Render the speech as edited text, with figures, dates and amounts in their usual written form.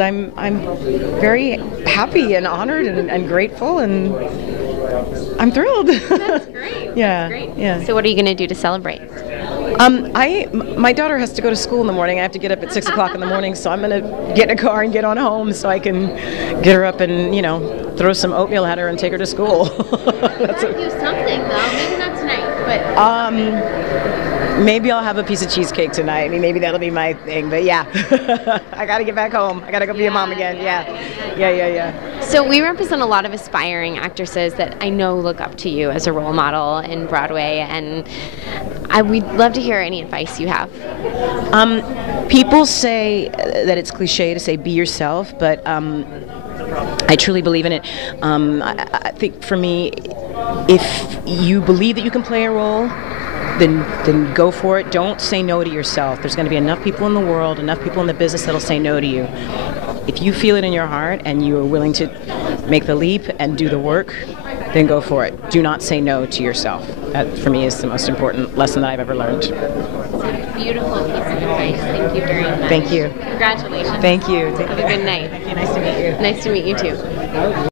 I'm very happy and honored and grateful, and I'm thrilled. That's great. Yeah. That's great. Yeah. So what are you going to do to celebrate? My daughter has to go to school in the morning. I have to get up at 6 o'clock in the morning, so I'm going to get in a car and get on home so I can get her up and, throw some oatmeal at her and take her to school. That's Do something though. Maybe not tonight, but maybe I'll have a piece of cheesecake tonight. I mean, maybe that'll be my thing. But yeah, I got to get back home. I got to go be a mom again. Yeah. So we represent a lot of aspiring actresses that I know look up to you as a role model in Broadway, and we'd love to hear any advice you have. People say that it's cliche to say be yourself, but I truly believe in it. I think for me, if you believe that you can play a role, then go for it. Don't say no to yourself. There's going to be enough people in the world, enough people in the business that'll say no to you. If you feel it in your heart and you are willing to make the leap and do the work, then go for it. Do not say no to yourself. That, for me, is the most important lesson that I've ever learned. It's a beautiful piece of advice. Thank you very much. Thank you. Congratulations. Thank you. Have a good night. Thank you. Nice to meet you. Nice to meet you too.